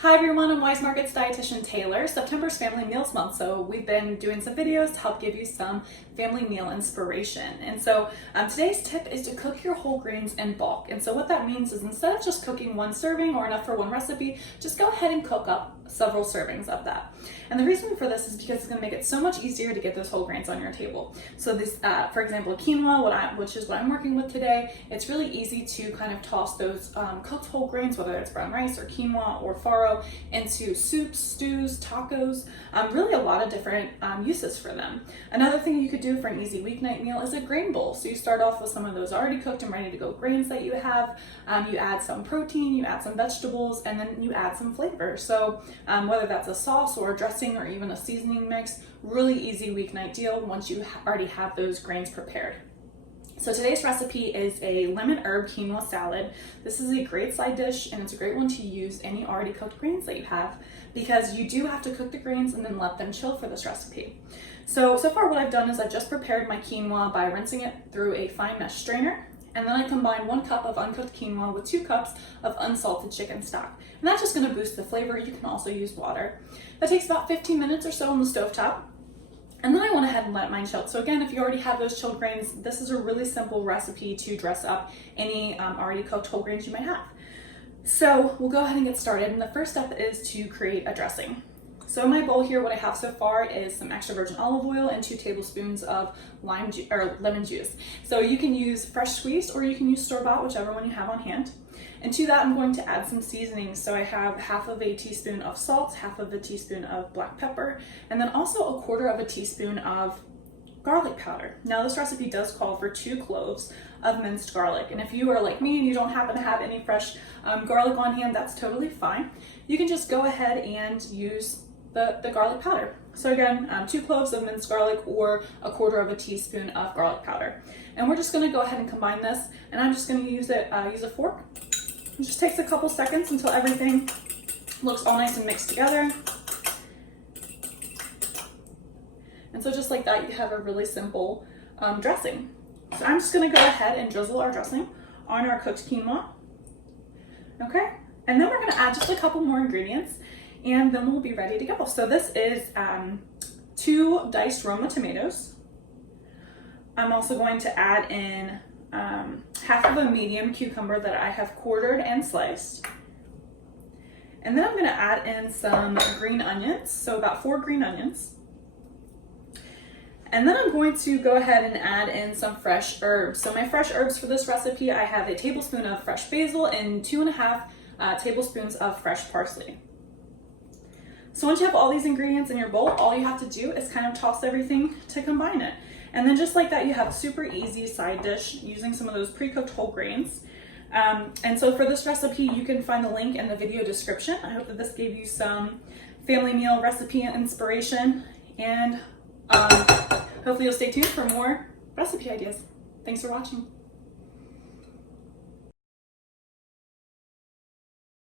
Hi everyone, I'm Weis Dietitian Taylor. September's Family Meals Month, so we've been doing some videos to help give you some family meal inspiration. And so today's tip is to cook your whole grains in bulk. And so what that means is instead of just cooking one serving or enough for one recipe, just go ahead and cook up several servings of that. And the reason for this is because it's going to make it so much easier to get those whole grains on your table. So this, for example, quinoa, which is what I'm working with today, it's really easy to kind of toss those cooked whole grains, whether it's brown rice or quinoa or farro, into soups, stews, tacos, really a lot of different uses for them. Another thing you could do for an easy weeknight meal is a grain bowl. So you start off with some of those already cooked and ready to go grains that you have. You add some protein, you add some vegetables, and then you add some flavor. So whether that's a sauce or a dressing or even a seasoning mix, really easy weeknight deal once you already have those grains prepared. So today's recipe is a lemon herb quinoa salad. This is a great side dish and it's a great one to use any already cooked grains that you have, because you do have to cook the grains and then let them chill for this recipe. So far what I've done is I've just prepared my quinoa by rinsing it through a fine mesh strainer. And then I combine 1 cup of uncooked quinoa with 2 cups of unsalted chicken stock. And that's just gonna boost the flavor. You can also use water. That takes about 15 minutes or so on the stovetop. And then I went ahead and let mine chill. So again, if you already have those chilled grains, this is a really simple recipe to dress up any already cooked whole grains you might have. So we'll go ahead and get started. And the first step is to create a dressing. So in my bowl here, what I have so far is some extra virgin olive oil and 2 tablespoons of lemon juice. So you can use fresh squeezed or you can use store-bought, whichever one you have on hand. And to that, I'm going to add some seasonings. So I have half of a teaspoon of salt, half of a teaspoon of black pepper, and then also 1/4 teaspoon of garlic powder. Now this recipe does call for 2 cloves of minced garlic. And if you are like me and you don't happen to have any fresh garlic on hand, that's totally fine. You can just go ahead and use the garlic powder. So again, 2 cloves of minced garlic or 1/4 teaspoon of garlic powder. And we're just gonna go ahead and combine this, and I'm just gonna use a fork. It just takes a couple seconds until everything looks all nice and mixed together. And so just like that, you have a really simple dressing. So I'm just gonna go ahead and drizzle our dressing on our cooked quinoa. Okay, and then we're gonna add just a couple more ingredients and then we'll be ready to go. So this is 2 diced Roma tomatoes. I'm also going to add in half of a medium cucumber that I have quartered and sliced. And then I'm gonna add in some green onions, so about 4 green onions. And then I'm going to go ahead and add in some fresh herbs. So my fresh herbs for this recipe, I have a tablespoon of fresh basil and 2.5 tablespoons of fresh parsley. So once you have all these ingredients in your bowl, all you have to do is kind of toss everything to combine it. And then just like that, you have a super easy side dish using some of those pre-cooked whole grains. And so for this recipe, you can find the link in the video description. I hope that this gave you some family meal recipe inspiration, and hopefully you'll stay tuned for more recipe ideas. Thanks for watching.